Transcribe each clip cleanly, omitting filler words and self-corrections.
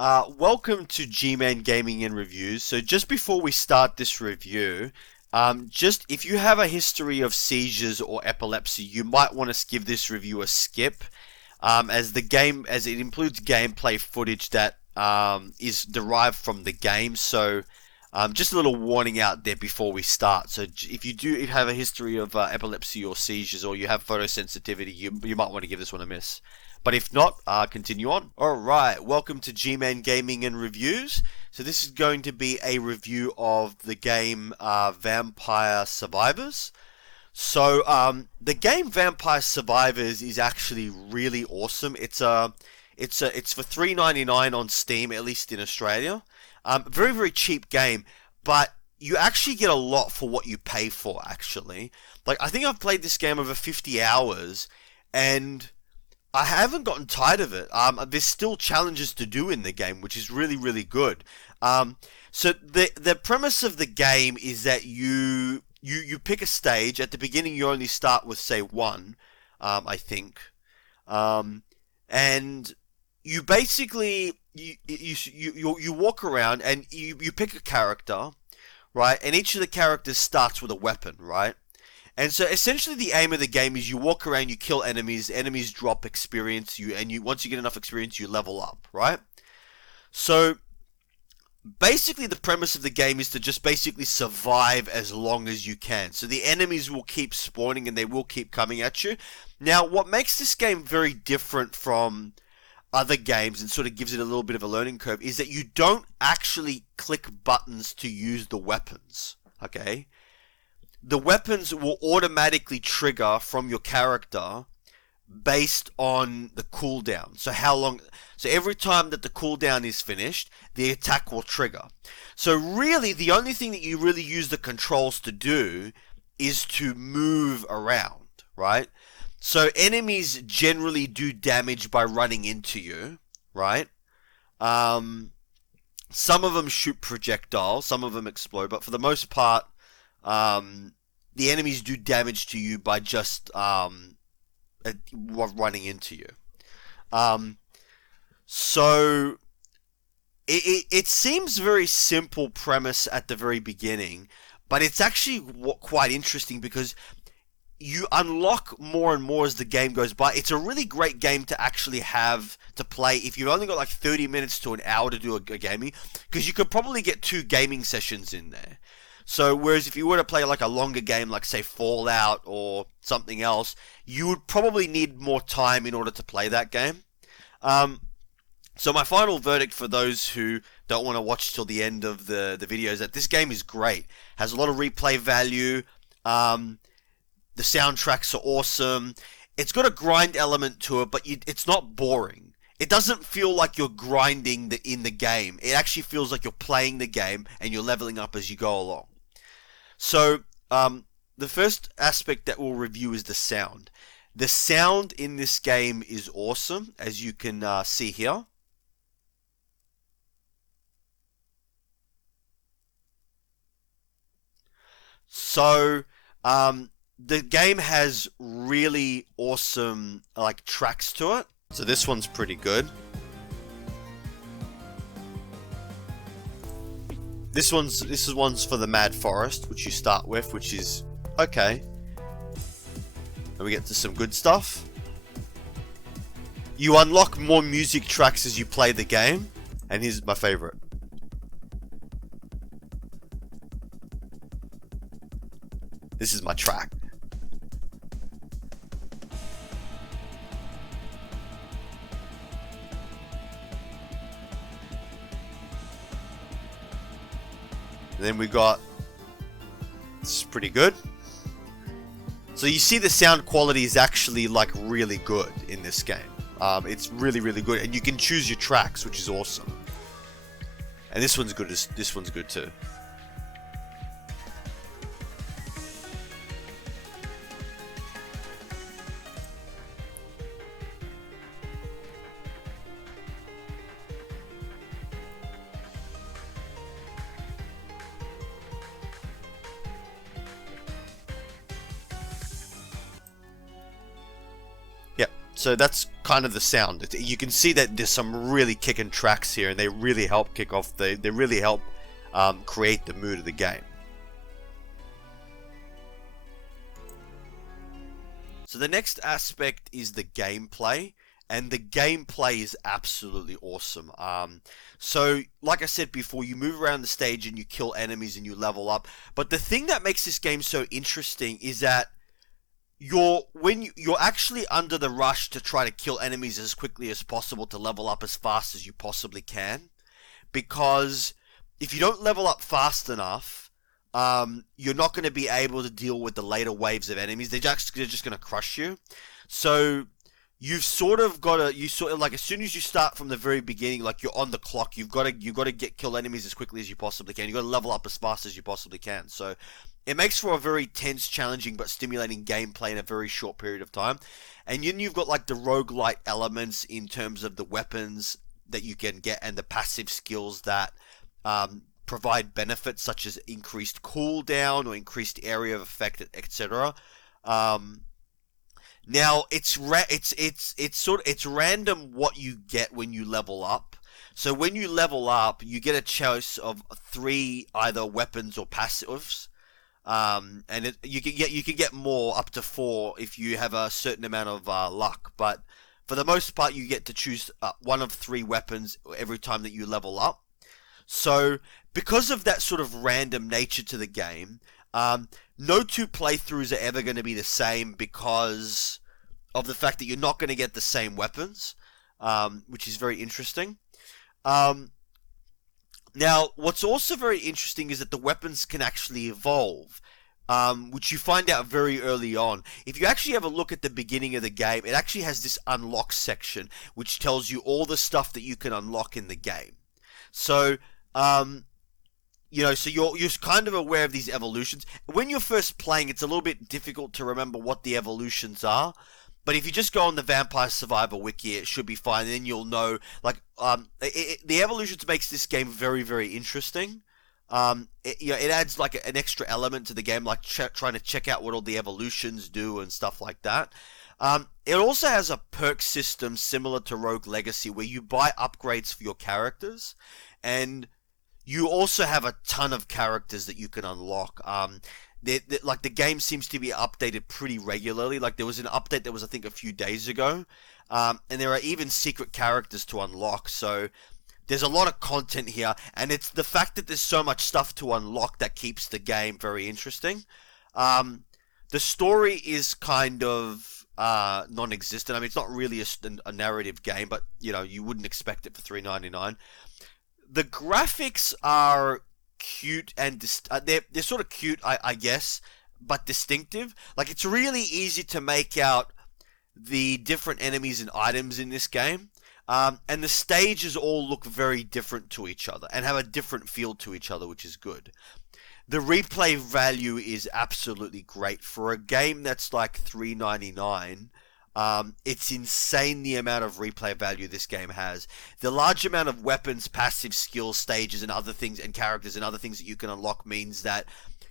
Welcome to Gman Gaming and Reviews. So just before we start this review, just if you have a history of seizures or epilepsy, you might want to give this review a skip, as it includes gameplay footage that is derived from the game. So just a little warning out there before we start. So if you have a history of epilepsy or seizures, or you have photosensitivity, you might want to give this one a miss. But if not, continue on. Alright, welcome to Gman Gaming and Reviews. So this is going to be a review of the game Vampire Survivors. So the game Vampire Survivors is actually really awesome. It's for $3.99 on Steam, at least in Australia. Very, very cheap game, but you actually get a lot for what you pay for, actually. Like, I think I've played this game over 50 hours, and I haven't gotten tired of it. There's still challenges to do in the game, which is really, really good. So the premise of the game is that you pick a stage. At the beginning, you only start with, say, one, I think, and you basically you walk around and you pick a character, right? And each of the characters starts with a weapon, right? And so essentially the aim of the game is you walk around, you kill enemies drop experience, once you get enough experience, you level up, right? So basically the premise of the game is to just basically survive as long as you can. So the enemies will keep spawning and they will keep coming at you. Now, what makes this game very different from other games and sort of gives it a little bit of a learning curve is that you don't actually click buttons to use the weapons, okay? The weapons will automatically trigger from your character based on the cooldown. So every time that the cooldown is finished, the attack will trigger. So really, the only thing that you really use the controls to do is to move around, right? So enemies generally do damage by running into you, right? Some of them shoot projectiles, some of them explode, but for the most part, the enemies do damage to you by just running into you. So it seems very simple premise at the very beginning, but it's actually quite interesting because you unlock more and more as the game goes by. It's a really great game to actually have to play if you've only got like 30 minutes to an hour to do a gaming, because you could probably get 2 gaming sessions in there. So whereas if you were to play like a longer game, like say Fallout or something else, you would probably need more time in order to play that game. So my final verdict for those who don't want to watch till the end of the video is that this game is great. Has a lot of replay value. The soundtracks are awesome. It's got a grind element to it, but it's not boring. It doesn't feel like you're grinding in the game. It actually feels like you're playing the game and you're leveling up as you go along. So, the first aspect that we'll review is the sound. The sound in this game is awesome, as you can see here. So, the game has really awesome like tracks to it. So this one's pretty good. This one's for the Mad Forest, which you start with, which is okay. And we get to some good stuff. You unlock more music tracks as you play the game, and here's my favorite. This is my track. And then we got, this is pretty good. So you see the sound quality is actually like really good in this game. It's really, really good, and you can choose your tracks, which is awesome. And this one's good. This one's good too. So that's kind of the sound. You can see that there's some really kicking tracks here, and they really help kick off. They really help create the mood of the game. So the next aspect is the gameplay, and the gameplay is absolutely awesome. So like I said before, you move around the stage and you kill enemies and you level up. But the thing that makes this game so interesting is that you're actually under the rush to try to kill enemies as quickly as possible to level up as fast as you possibly can, because if you don't level up fast enough, you're not going to be able to deal with the later waves of enemies. They're just going to crush you. So you've sort of got to, like, as soon as you start from the very beginning, like, you're on the clock, you've got to kill enemies as quickly as you possibly can. You've got to level up as fast as you possibly can. So it makes for a very tense, challenging, but stimulating gameplay in a very short period of time. And then you've got, like, the roguelite elements in terms of the weapons that you can get and the passive skills that provide benefits such as increased cooldown or increased area of effect, etc. Now it's random what you get when you level up. So when you level up, you get a choice of 3 either weapons or passives. And you can get more, up to 4 if you have a certain amount of luck. But for the most part, you get to choose one of 3 weapons every time that you level up. So because of that sort of random nature to the game, no 2 playthroughs are ever going to be the same because of the fact that you're not going to get the same weapons, which is very interesting. Now, what's also very interesting is that the weapons can actually evolve, which you find out very early on. If you actually have a look at the beginning of the game, it actually has this unlock section, which tells you all the stuff that you can unlock in the game. So, so you're kind of aware of these evolutions. When you're first playing, it's a little bit difficult to remember what the evolutions are. But if you just go on the Vampire Survivor wiki, it should be fine. And then you'll know, like, the evolutions makes this game very, very interesting. It adds like an extra element to the game, like trying to check out what all the evolutions do and stuff like that. It also has a perk system similar to Rogue Legacy, where you buy upgrades for your characters, and you also have a ton of characters that you can unlock. Like, the game seems to be updated pretty regularly. Like, there was an update that was, I think, a few days ago, and there are even secret characters to unlock. So there's a lot of content here, and it's the fact that there's so much stuff to unlock that keeps the game very interesting. The story is kind of non-existent. I mean, it's not really a narrative game, but you wouldn't expect it for $3.99. The graphics are cute, and they're sort of cute, I guess, but distinctive. Like, it's really easy to make out the different enemies and items in this game, and the stages all look very different to each other and have a different feel to each other, which is good. The replay value is absolutely great for a game that's like $3.99. It's insane the amount of replay value this game has. The large amount of weapons, passive skills, stages, and other things, and characters and other things that you can unlock means that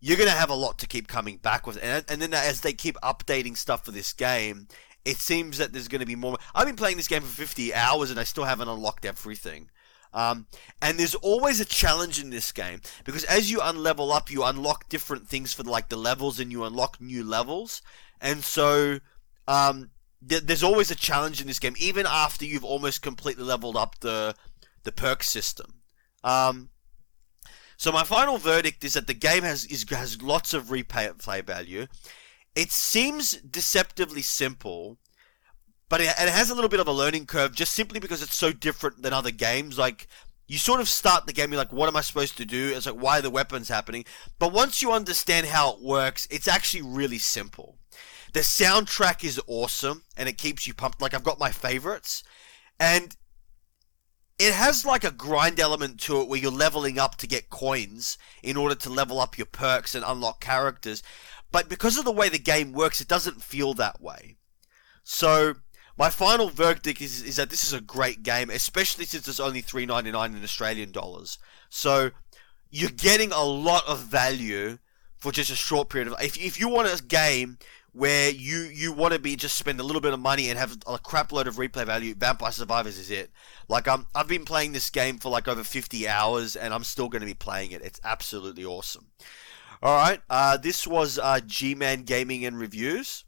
you're going to have a lot to keep coming back with. And then as they keep updating stuff for this game, it seems that there's going to be more. I've been playing this game for 50 hours and I still haven't unlocked everything. And there's always a challenge in this game, because as you unlevel up, you unlock different things for like the levels, and you unlock new levels. And so there's always a challenge in this game, even after you've almost completely leveled up the perk system. So my final verdict is that the game has lots of replay value. It seems deceptively simple, but it has a little bit of a learning curve, just simply because it's so different than other games. Like, you sort of start the game, you're like, what am I supposed to do? It's like, why are the weapons happening? But once you understand how it works, it's actually really simple. The soundtrack is awesome, and it keeps you pumped. Like, I've got my favorites, and it has like a grind element to it where you're leveling up to get coins in order to level up your perks and unlock characters. But because of the way the game works, it doesn't feel that way. So my final verdict is that this is a great game, especially since it's only $3.99 in Australian dollars. So you're getting a lot of value for just a short period of. If you want a game where you want to be just spend a little bit of money and have a crap load of replay value, Vampire Survivors is it. Like I've been playing this game for like over 50 hours, and I'm still going to be playing it. It's absolutely awesome. All right, this was Gman Gaming and Reviews.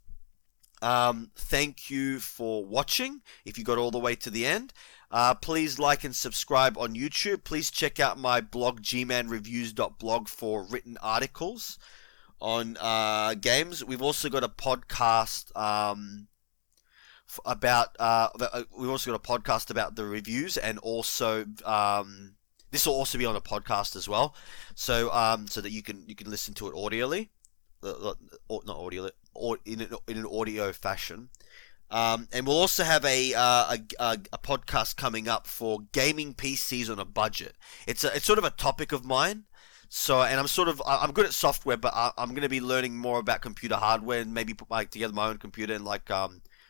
Thank you for watching. If you got all the way to the end, please like and subscribe on YouTube. Please check out my blog, gmanreviews.blog, for written articles on games. We've also got a podcast we've also got a podcast about the reviews, and also this will also be on a podcast as well, so so that you can listen to it audially, not audio, or in an audio fashion. And we'll also have a podcast coming up for gaming PCs on a budget. It's sort of a topic of mine. So, and I'm good at software, but I'm going to be learning more about computer hardware, and maybe put together my own computer and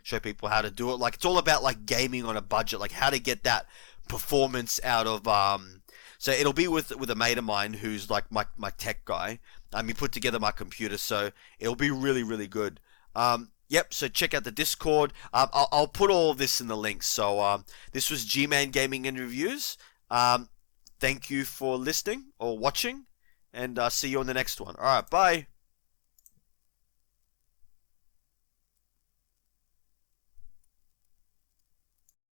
show people how to do it. Like, it's all about like gaming on a budget, like how to get that performance out of So it'll be with a mate of mine who's like my tech guy. He put together my computer, so it'll be really, really good. Yep, so check out the Discord. I'll put all of this in the links. So this was G-Man Gaming and Reviews. Thank you for listening or watching, and see you on the next one. Alright, bye.